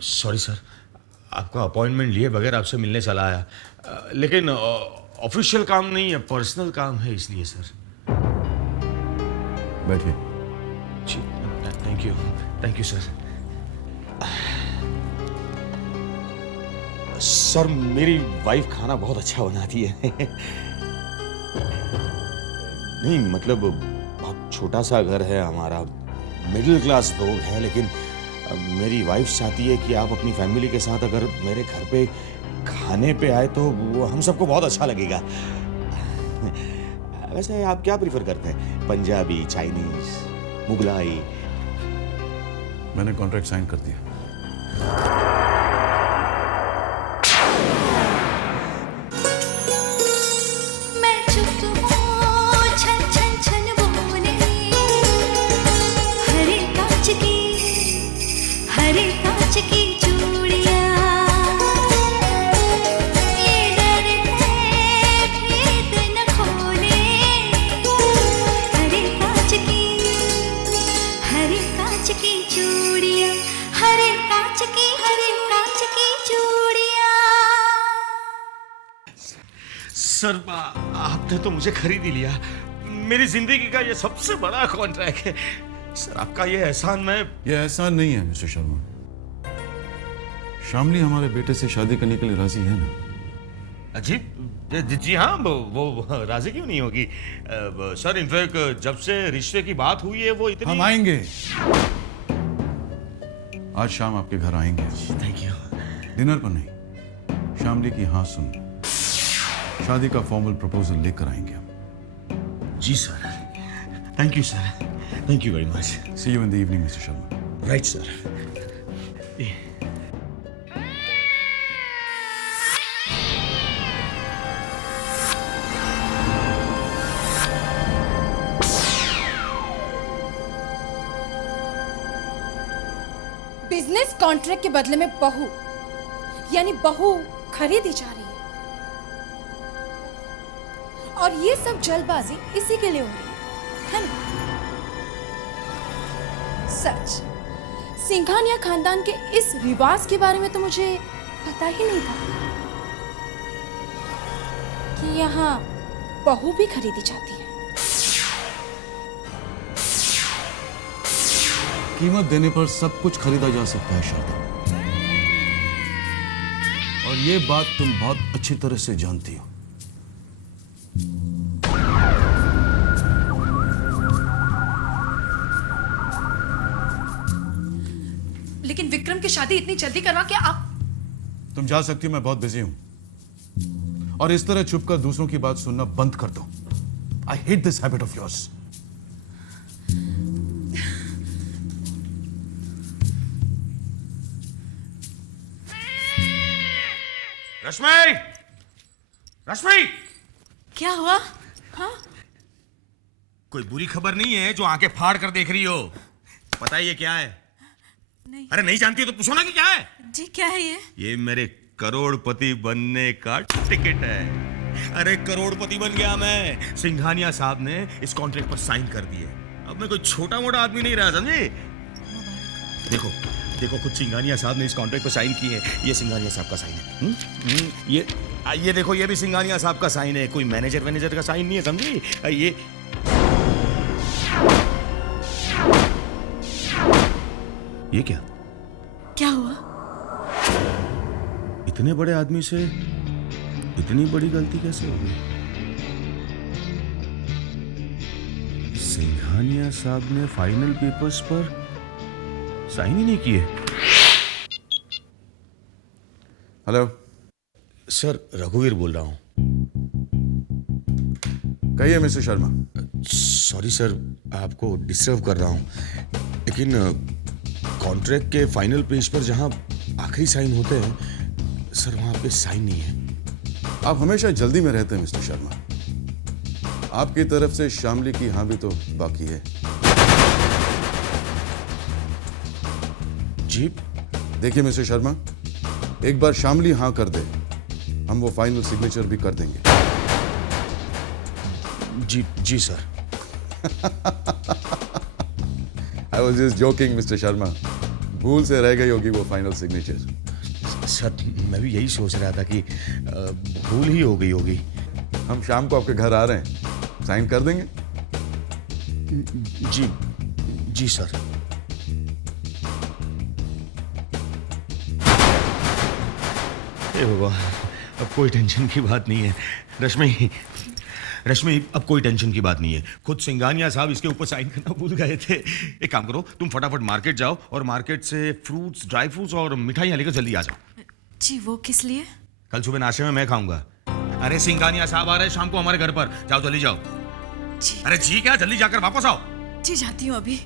Sorry sir, आपका appointment लिए बगैर आपसे मिलने चला आया, लेकिन ऑफिशियल काम नहीं है, पर्सनल काम है, इसलिए सर। बैठिए। जी, थैंक यू सर। सर, मेरी वाइफ खाना बहुत अच्छा बनाती है। नहीं मतलब बहुत छोटा सा घर है हमारा, मिडिल क्लास लोग हैं, लेकिन मेरी वाइफ चाहती है कि आप अपनी फैमिली के साथ अगर मेरे घर पे खाने पे आए तो वो हम सबको बहुत अच्छा लगेगा। वैसे आप क्या प्रीफर करते हैं, पंजाबी, चाइनीज, मुगलाई? मैंने कॉन्ट्रैक्ट साइन कर दिया। सर, आपने तो मुझे खरीद ही लिया। मेरी जिंदगी का ये सबसे बड़ा कॉन्ट्रैक्ट है। सर, आपका ये एहसान ये एहसान नहीं है मिस्टर शर्मा। शामली हमारे बेटे से शादी करने के लिए राजी है ना? जी हाँ, वो राजी क्यों नहीं होगी? सर, इनफैक्ट जब से रिश्ते की बात हुई है वो इतनी... हम आएंगे, आज शाम आपके घर आएंगे। Thank you. डिनर पर नहीं, शामली की हाँ सुन, शादी का फॉर्मल प्रपोजल लेकर आएंगे हम। जी sir, thank you sir, thank you very much. See you in the evening mister Sharma. Right sir. Business contract के बदले में बहू, यानी बहू खरीदी जा रही है, और ये सब जल्दबाजी इसी के लिए हो रही है ना? सच, सिंघानिया खानदान के इस रिवाज के बारे में तो मुझे पता ही नहीं था कि यहाँ बहू भी खरीदी जाती है। कीमत देने पर सब कुछ खरीदा जा सकता है शारदा, और ये बात तुम बहुत अच्छी तरह से जानती हो। लेकिन विक्रम की शादी इतनी जल्दी करवा के आप... तुम जा सकती हो, मैं बहुत बिजी हूं, और इस तरह छुपकर दूसरों की बात सुनना बंद कर दो। I hate this habit of yours. Rashmi! Rashmi! क्या हुआ? हाँ? कोई बुरी खबर नहीं है जो आंखें फाड़ कर देख रही हो? पता है ये क्या है? नहीं। अरे नहीं जानती हो तो पूछो ना कि क्या है? जी क्या है ये? ये मेरे करोड़पति बनने का टिकट है। अरे करोड़पति बन गया मैं। सिंघानिया साहब ने इस कॉन्ट्रैक्ट पर साइन कर दिए। अब मैं कोई छोटा मोटा आदमी नहीं रहा, समझे? देखो देखो, खुद सिंघानिया साहब ने इस कॉन्ट्रैक्ट पर साइन की है। ये सिंघानिया साहब का साइन है। ये देखो, ये भी सिंघानिया साहब का साइन है। कोई मैनेजर का साइन नहीं है, समझी? ये क्या हुआ? इतने बड़े आदमी से इतनी बड़ी गलती कैसे हो गई? सिंघानिया साहब ने फाइनल पेपर्स पर साइन ही नहीं किए। हेलो सर, रघुवीर बोल रहा हूँ। कहिए मिस्टर शर्मा। सॉरी सर, आपको डिस्टर्ब कर रहा हूँ, लेकिन कॉन्ट्रैक्ट के फाइनल पेज पर जहाँ आखिरी साइन होते हैं, सर वहाँ पे साइन नहीं है। आप हमेशा जल्दी में रहते हैं मिस्टर शर्मा। आपकी तरफ से शामली की हाँ भी तो बाकी है। जी देखिए मिस्टर शर्मा, एक बार शामली हाँ कर दे, हम वो फाइनल सिग्नेचर भी कर देंगे। जी जी sir. I was just joking mister Sharma, भूल से रह गई होगी वो फाइनल सिग्नेचर। सर मैं भी यही सोच रहा था कि भूल ही हो गई होगी। हम शाम को आपके घर आ रहे हैं, साइन कर देंगे। जी जी सर। हे भगवान, अब कोई टेंशन की बात नहीं है। रश्मि रश्मि, अब कोई टेंशन की बात नहीं है। खुद सिंघानिया साहब इसके ऊपर साइन करना भूल गए थे। एक काम करो, तुम फटाफट मार्केट जाओ और मार्केट से फ्रूट्स, ड्राई फ्रूट्स और मिठाइयाँ लेकर जल्दी आ जाओ। जी वो किस लिए? कल सुबह नाश्ते में मैं खाऊंगा। अरे सिंघानिया साहब आ रहे हैं शाम को हमारे घर पर। जाओ जल्दी जाओ। जी अरे जी क्या, जल्दी जाकर वापस आओ। जी जाती हूँ अभी।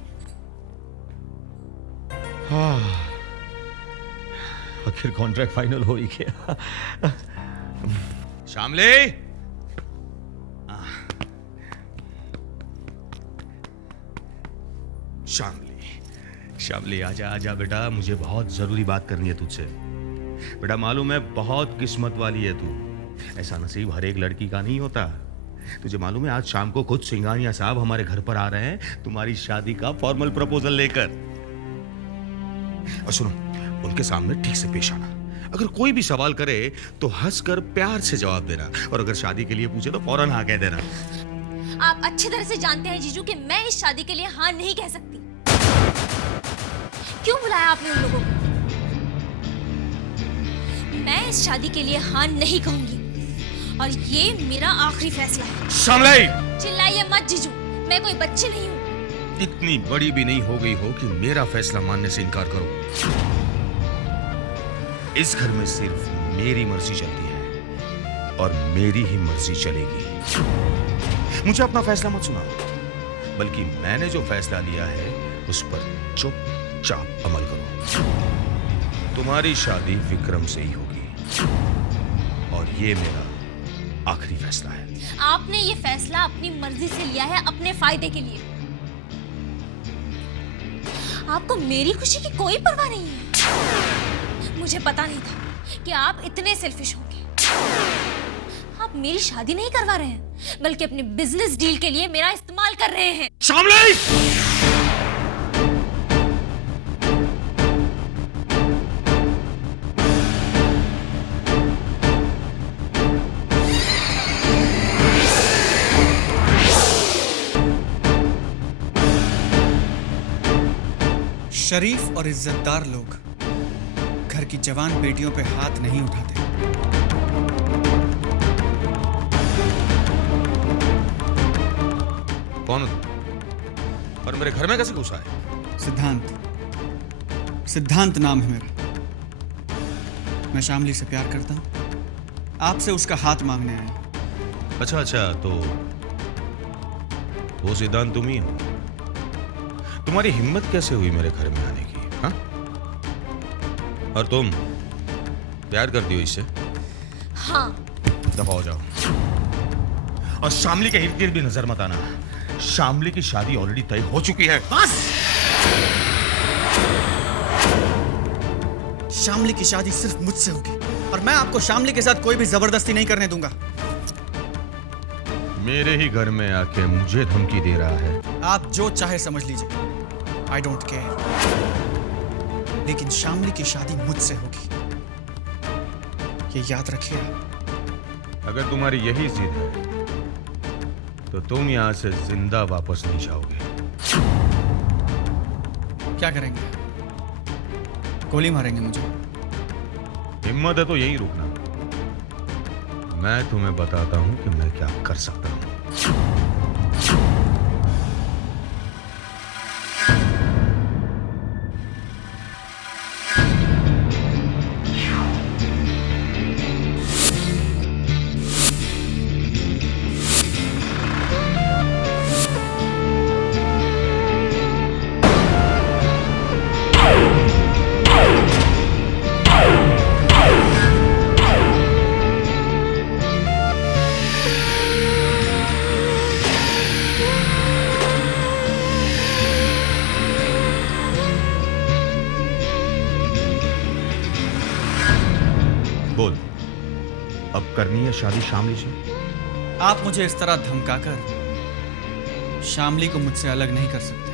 आखिर कॉन्ट्रैक्ट फाइनल हो ही गया। शामले, शामले आजा आजा बेटा, मुझे बहुत जरूरी बात करनी है तुझसे। बेटा मालूम है बहुत किस्मत वाली है तू, ऐसा नसीब हर एक लड़की का नहीं होता। तुझे मालूम है आज शाम को खुद सिंघानिया साहब हमारे घर पर आ रहे हैं तुम्हारी शादी का फॉर्मल प्रपोजल लेकर। और सुनो, उनके सामने ठीक से पेश आना। अगर कोई भी सवाल करे तो हंसकर प्यार से जवाब देना, और अगर शादी के लिए पूछे तो फौरन हाँ कह देना। आप अच्छी तरह से जानते हैं जीजू कि मैं इस शादी के लिए हाँ नहीं कह सकती। क्यों बुलाया आपने उन लोगों को? मैं इस शादी के लिए हाँ नहीं कहूंगी, और ये मेरा आखिरी फैसला है। शामले, चिल्लाइए मत जीजू, मैं कोई बच्ची नहीं हूँ। इतनी बड़ी भी नहीं हो गई हो कि मेरा फैसला मानने से इनकार करो। इस घर में सिर्फ मेरी मर्जी चलती है और मेरी ही मर्जी चलेगी। मुझे अपना फैसला मत सुनाओ, बल्कि मैंने जो फैसला लिया है उस पर चुपचाप अमल करो। तुम्हारी शादी विक्रम से ही होगी, और ये मेरा आखिरी फैसला है। आपने ये फैसला अपनी मर्जी से लिया है, अपने फायदे के लिए। आपको मेरी खुशी की कोई परवाह नहीं है। मुझे पता नहीं था कि आप इतने सेल्फिश होंगे। आप मेरी शादी नहीं करवा रहे हैं, बल्कि अपने बिजनेस डील के लिए मेरा इस्तेमाल कर रहे हैं। शामली! शरीफ और इज्जतदार लोग घर की जवान बेटियों पे हाथ नहीं उठाते। कौन हो तुम? और मेरे घर में कैसे घुसा है? सिद्धांत नाम है मेरा। मैं शामली से प्यार करता हूं, आपसे उसका हाथ मांगने आया। अच्छा, तो वो सिद्धांत तुम ही हो। तुम्हारी हिम्मत कैसे हुई मेरे घर में आने की? हाँ? और तुम प्यार करती हो इससे? हाँ। दफा हो जाओ, और शामली के इर्द गिर्द भी नजर मत आना। शामली की शादी ऑलरेडी तय हो चुकी है। बस। शामली की शादी सिर्फ मुझसे होगी, और मैं आपको शामली के साथ कोई भी जबरदस्ती नहीं करने दूंगा। मेरे ही घर में आके मुझे धमकी दे रहा है। आप जो चाहे समझ लीजिए, आई डोंट केयर, लेकिन शामली की शादी मुझसे होगी, ये याद रखिए आप। अगर तुम्हारी यही जिद है तो तुम यहां से जिंदा वापस नहीं जाओगे। क्या करेंगे? गोली मारेंगे मुझे? हिम्मत है तो यहीं रुकना, मैं तुम्हें बताता हूं कि मैं क्या कर सकता हूं। करनी है शादी शामली से? आप मुझे इस तरह धमकाकर शामली को मुझसे अलग नहीं कर सकते।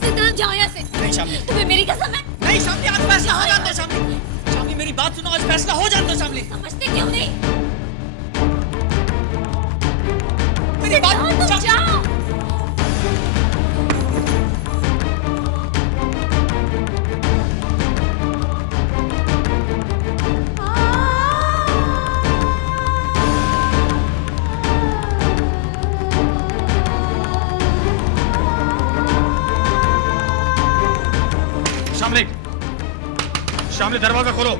सिद्धार्थ, जाओ यहाँ से। नहीं शामली, तुम्हें मेरी कसम है। नहीं शामली, आज फैसला हो जाने दो शामली। शामली मेरी बात सुनो, आज फैसला हो जाने दो शामली। समझते क्यों नहीं? मेरी बात सिद्धार्थ, तुम जाओ। शामली, शामली दरवाजा खोलो।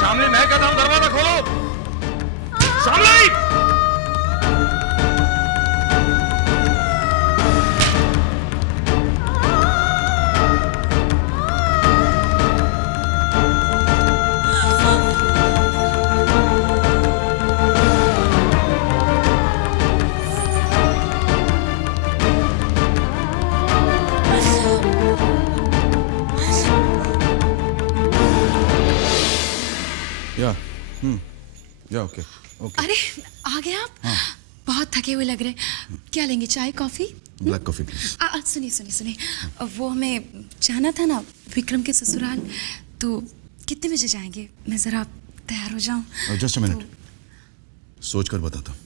शामली, मैं कहता हूं दरवाजा खोलो। शामली! या ओके ओके। अरे आ गए आप? बहुत थके हुए लग रहे हैं। क्या लेंगे, चाय कॉफी? Black coffee please. सुनिए सुनिए सुनिए, वो हमें जाना था ना विक्रम के ससुराल, तो कितने बजे जाएंगे? मैं जरा तैयार हो जाऊं। जस्ट अ मिनट, सोच कर बताता हूँ।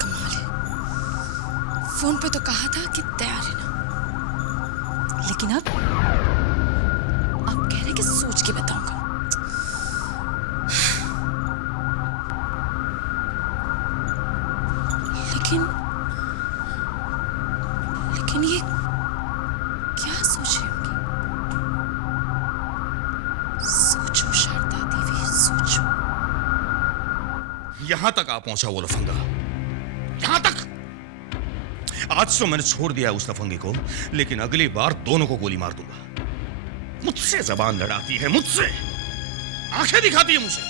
कमाल है, फोन पे तो कहा था कि तैयार है ना, लेकिन अब कह रहे कि सोच के बताऊंगा। लेकिन ये क्या सोच रही होंगी? सोचो शारदा देवी, सोचो। यहां तक आ पहुंचा वो लफंगा, यहां तक। आज तो मैंने छोड़ दिया उस लफंगे को, लेकिन अगली बार दोनों को गोली मार दूंगा। मुझसे जबान लड़ाती है, मुझसे आंखें दिखाती है मुझे।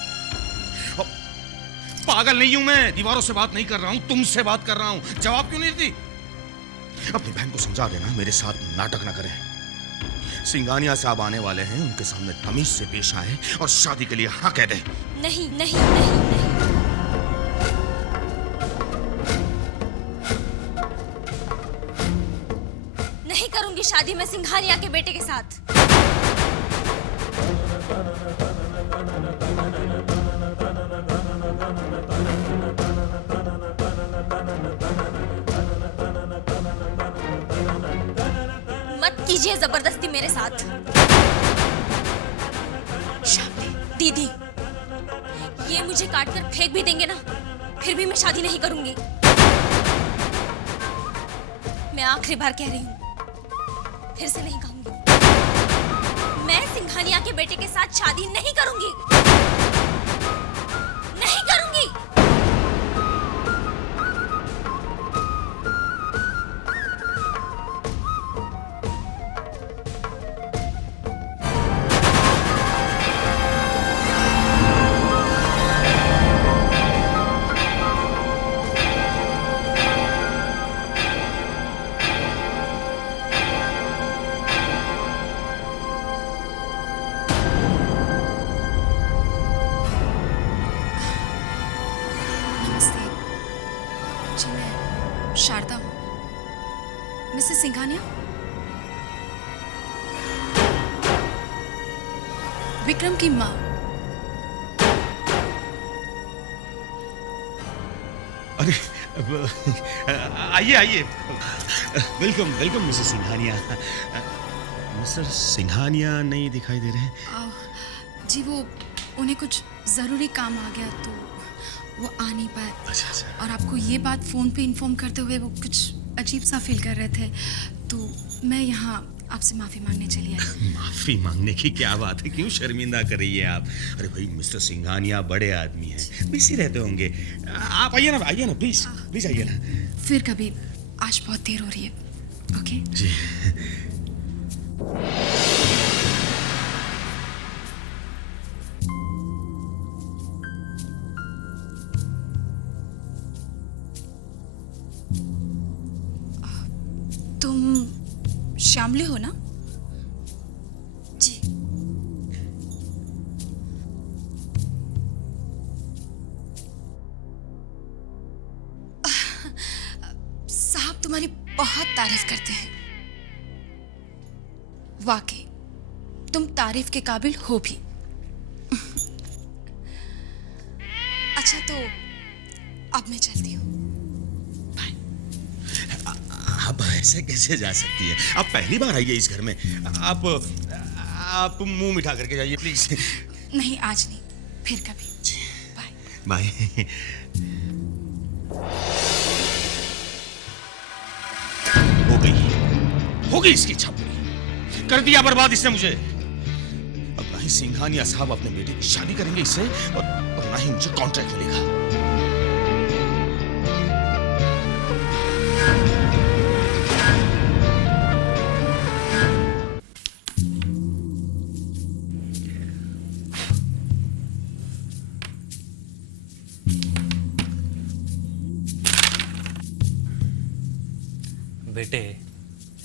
पागल नहीं हूं मैं, दीवारों से बात नहीं कर रहा हूं, तुमसे बात कर रहा हूं। जवाब क्यों नहीं देती? अपनी बहन को समझा देना मेरे साथ नाटक ना करें। सिंघानिया साहब आने वाले हैं, उनके सामने तमीज से पेश आए और शादी के लिए हाँ कह दे। नहीं नहीं नहीं नहीं, नहीं करूंगी शादी मैं सिंघानिया के बेटे के साथ। मत कीजिए जबरदस्ती मेरे साथ। दीदी, ये मुझे काटकर फेंक भी देंगे ना, फिर भी मैं शादी नहीं करूंगी। मैं आखिरी बार कह रही हूं, फिर से नहीं कहूंगी। मैं सिंघानिया के बेटे के साथ शादी नहीं करूंगी, नहीं करूंगी। जी मैं शारदा हूँ। मिसेस सिंघानिया, विक्रम की माँ। अरे आइए आइए, welcome welcome Mrs Singhania. Mister Singhania नहीं दिखाई दे रहे हैं? जी वो उन्हें कुछ ज़रूरी काम आ गया तो वो आ नहीं पाए। अच्छा अच्छा। और आपको ये बात फ़ोन पे इन्फॉर्म करते हुए वो कुछ अजीब सा फील कर रहे थे, तो मैं यहाँ आपसे माफी मांगने चली आई। माफी मांगने की क्या बात है, क्यों शर्मिंदा कर रही है आप? अरे भाई मिस्टर सिंघानिया बड़े आदमी हैं, बिजी रहते होंगे। आप आइए ना प्लीज प्लीज आइए ना। फिर कभी, आज बहुत देर हो रही है। ओके जी। तुम श्यामली हो ना? जी। साहब तुम्हारी बहुत तारीफ करते हैं। वाकई तुम तारीफ के काबिल हो भी। अच्छा तो अब मैं चलती हूँ। आप ऐसे कैसे जा सकती है? आप पहली बार आई है इस घर में। आप मुंह मिठा करके जाइए प्लीज। नहीं आज नहीं, फिर कभी। Bye bye. हो गई इसकी छपरी, कर दिया बर्बाद इसने मुझे। अब ना ही सिंघानिया साहब अपने बेटे की शादी करेंगे इससे, और ना ही मुझे कॉन्ट्रैक्ट मिलेगा। बेटे,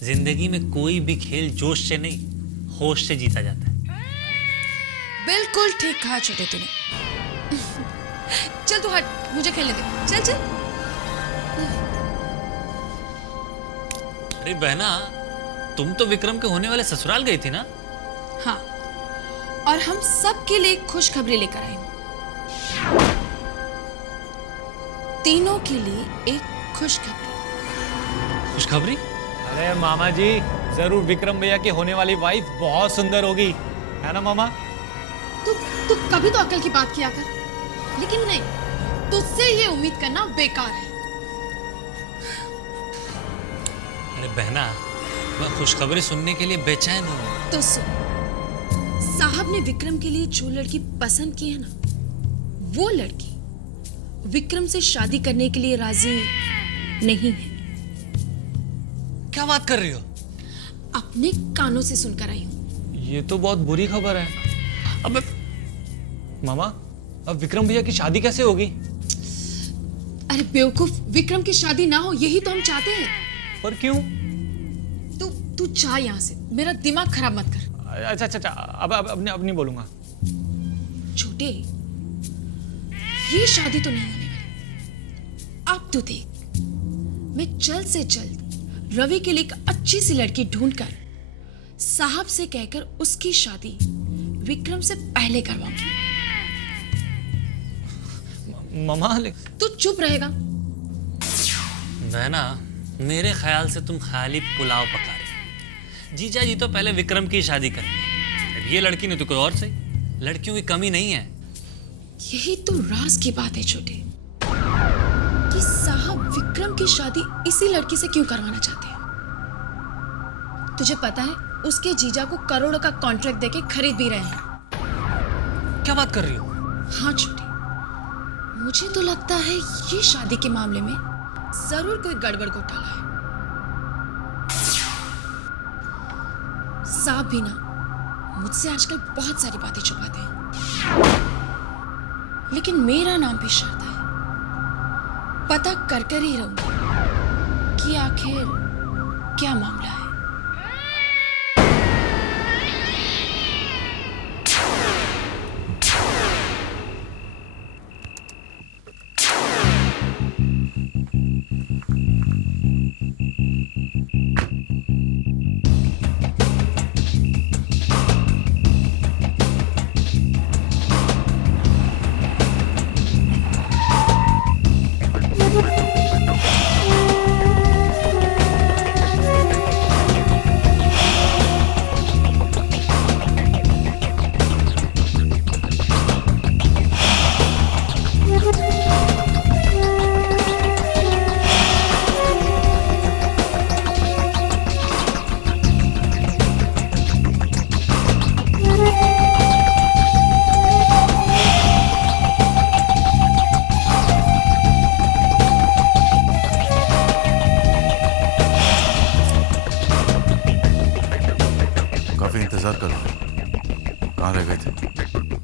जिंदगी में कोई भी खेल जोश से नहीं, होश से जीता जाता है। बिल्कुल ठीक कहा छोटे तूने। चल तू हट, मुझे खेलने दे। चल चल। अरे बहना, तुम तो विक्रम के होने वाले ससुराल गई थी ना? हाँ, और हम सबके लिए खुशखबरी लेकर आई हूँ। तीनों के लिए एक खुशखबरी। खुशखबरी? अरे मामा जी, जरूर विक्रम भैया की होने वाली वाइफ बहुत सुंदर होगी, है ना मामा? तू कभी तो अकल की बात किया कर, लेकिन नहीं, तुझसे ये उम्मीद करना बेकार है। अरे बहना, मैं खुशखबरी सुनने के लिए बेचैन हूँ। तो सुन, साहब ने विक्रम के लिए जो लड़की पसंद की है ना, वो लड़की विक्रम से शादी करने के लिए राजी नहीं है। क्या बात कर रही हो? अपने कानों से सुनकर आई हूँ। ये तो बहुत बुरी खबर है। अब मामा, अब विक्रम भैया की शादी कैसे होगी? अरे बेवकूफ, विक्रम की शादी ना हो यही तो हम चाहते हैं। पर क्यों? तू जा यहाँ से, मेरा दिमाग खराब मत कर। अच्छा, अब नहीं बोलूंगा। छोटे, ये शादी तो नहीं होने वाली। अब तू देख, मैं जल्द से जल्द रवि के लिए एक अच्छी सी लड़की ढूंढकर साहब से कहकर उसकी शादी विक्रम से पहले करवाऊंगी। मामा, तू चुप रहेगा? बहना, मेरे ख्याल से तुम खाली पुलाव पका रहे हो। जीजा जी तो पहले विक्रम की शादी करेंगे, अब ये लड़की ने तो कोई और सही। लड़कियों की कमी नहीं है। यही तो राज की बात है छोटे, कि साहब विक्रम की शादी इसी लड़की से क्यों करवाना चाहते हैं। तुझे पता है, उसके जीजा को करोड़ों का कॉन्ट्रैक्ट देके खरीद भी रहे हैं। क्या बात कर रही हो? हाँ छोटे, मुझे तो लगता है ये शादी के मामले में जरूर कोई गड़बड़ घोटाला है। साहब भी ना मुझसे आजकल बहुत सारी बातें छुपाते हैं, लेकिन मेरा नाम भी शर्त है। पता कर ही रहूंगी कि आखिर क्या मामला है। इंतजार करो। कहाँ रह गए थे?